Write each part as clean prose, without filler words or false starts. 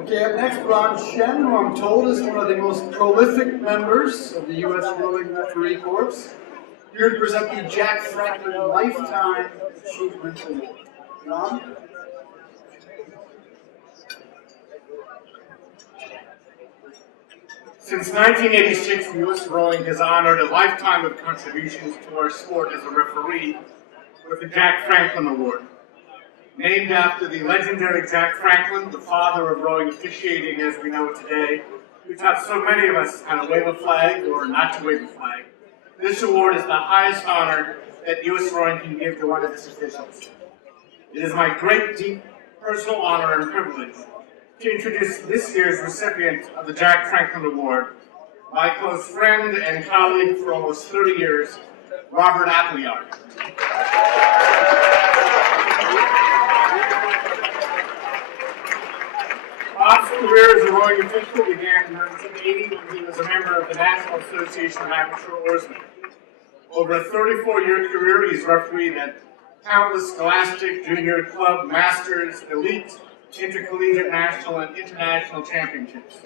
Okay, up next, Ron Shen, who I'm told is one of the most prolific members of the U.S. Rowing Referee Corps, here to present the Jack Franklin Lifetime Achievement Award. Ron? Since 1986, U.S. Rowing has honored a lifetime of contributions to our sport as a referee with the Jack Franklin Award. Named after the legendary Jack Franklin, the father of rowing officiating as we know it today, who taught so many of us how to wave a flag or not to wave a flag, this award is the highest honor that U.S. Rowing can give to one of its officials. It is my great, deep personal honor and privilege to introduce this year's recipient of the Jack Franklin Award, my close friend and colleague for almost 30 years, Robert Appleyard. Bob's career as a rowing official began in 1980 when he was a member of the National Association of Amateur Oarsmen. Over a 34-year career, he's refereed at countless scholastic, junior, club, masters, elite, intercollegiate, national, and international championships.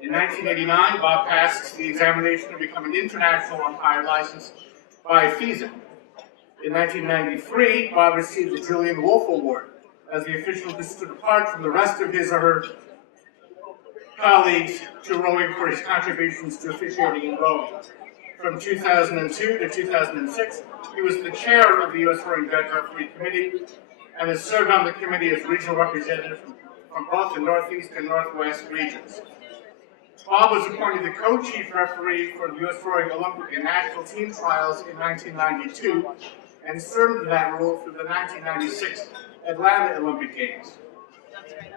In 1989, Bob passed the examination to become an international umpire licensed by FISA. In 1993, Bob received the Julian Wolf Award as the official who stood apart from the rest of his or her colleagues to rowing for his contributions to officiating in rowing. From 2002 to 2006, he was the chair of the U.S. Rowing Judge Referee Committee and has served on the committee as regional representative from both the Northeast and Northwest regions. Bob was appointed the co-chief referee for the U.S. Rowing Olympic and National Team Trials in 1992 and served in that role through the 1996 Atlanta Olympic Games.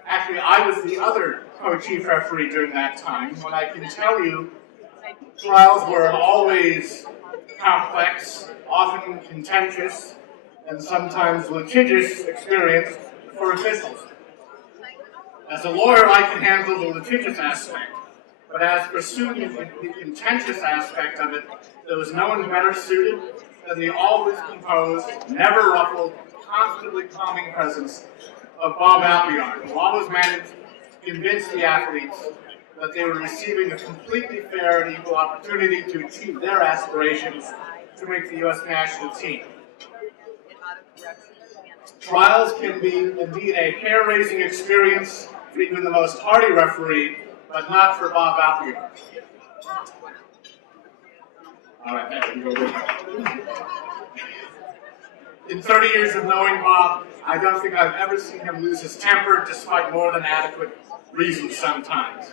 Actually, I was the other co-chief referee during that time, when I can tell you trials were always complex, often contentious, and sometimes litigious experience for officials. As a lawyer, I can handle the litigious aspect, but as pursuing the contentious aspect of it, there was no one better suited than the always composed, never ruffled, constantly calming presence of Bob Appleyard, who always managed to convince the athletes that they were receiving a completely fair and equal opportunity to achieve their aspirations to make the U.S. national team. Trials can be indeed a hair-raising experience for even the most hardy referee, but not for Bob Appleyard. All right, that can go with In 30 years of knowing Bob, I don't think I've ever seen him lose his temper despite more than adequate reasons sometimes.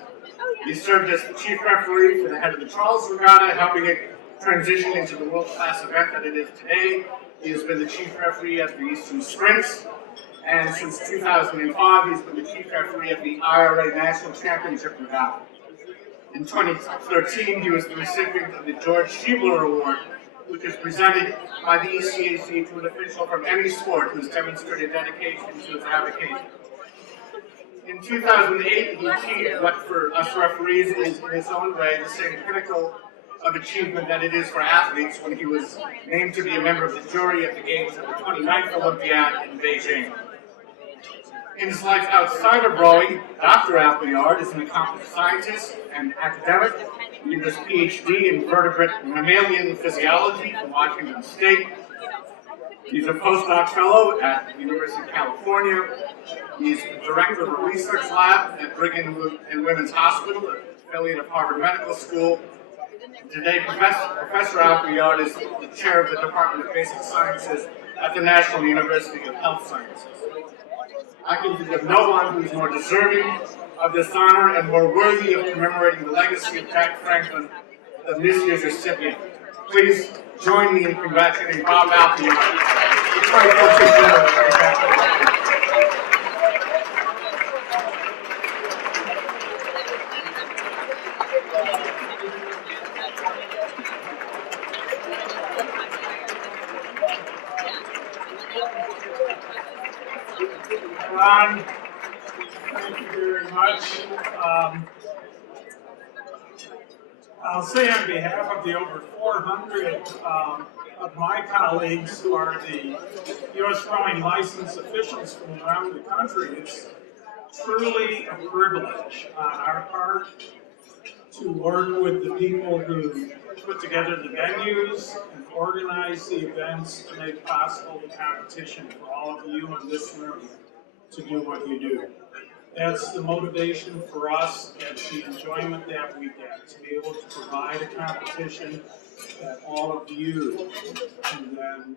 He served as the chief referee for the head of the Charles Regatta, helping it transition into the world-class event that it is today. He has been the chief referee at the Eastern Sprints, and since 2005, he's been the chief referee at the IRA National Championship Regatta. In 2013, he was the recipient of the George Schiebler Award, which is presented by the ECAC to an official from any sport who has demonstrated dedication to his avocation. In 2008, he achieved what for us referees is, in his own way, the same pinnacle of achievement that it is for athletes when he was named to be a member of the jury at the Games of the 29th Olympiad in Beijing. In his life outside of rowing, Dr. Appleyard is an accomplished scientist and academic. He has a PhD in vertebrate mammalian physiology from Washington State. He's a postdoc fellow at the University of California. He's the director of a research lab at Brigham and Women's Hospital, an affiliate of Harvard Medical School. Today, Professor Appleyard is the chair of the Department of Basic Sciences at the National University of Health Sciences. I can think of no one who is more deserving of this honor and more worthy of commemorating the legacy of Jack Franklin than this year's recipient. Please join me in congratulating Bob Appleyard. Ron, thank you very much. I'll say on behalf of the over 400 of my colleagues who are the U.S. Rowing licensed officials from around the country, it's truly a privilege on our part to work with the people who put together the venues and organize the events to make possible the competition for all of you in this room to do what you do. That's the motivation for us. That's the enjoyment that we get, to be able to provide a competition that all of you can then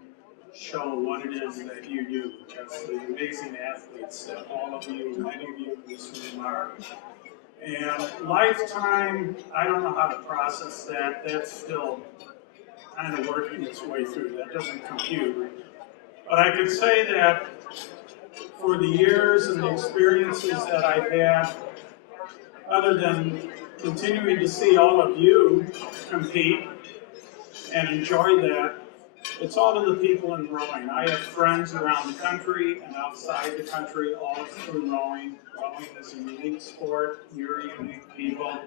show what it is that you do as the amazing athletes that all of you, many of you in this room are. And lifetime, I don't know how to process that. That's still kind of working its way through. That doesn't compute. But I could say that for the years and the experiences that I've had, other than continuing to see all of you compete and enjoy that, it's all of the people in rowing. I have friends around the country and outside the country, all through rowing. Rowing is a unique sport. You're unique people.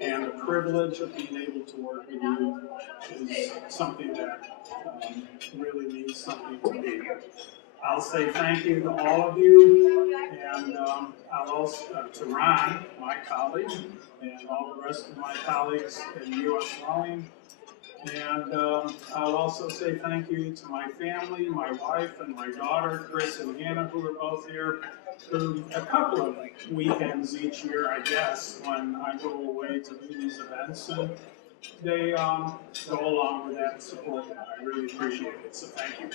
And the privilege of being able to work with you is something that really means something to me. I'll say thank you to all of you, and I'll also to Ron, my colleague, and all the rest of my colleagues in U.S. Rowing. And I'll also say thank you to my family, my wife and my daughter, Chris and Hannah, who are both here, who a couple of weekends each year, I guess, when I go away to do these events, and they go along with that and support that. I really appreciate it, so thank you.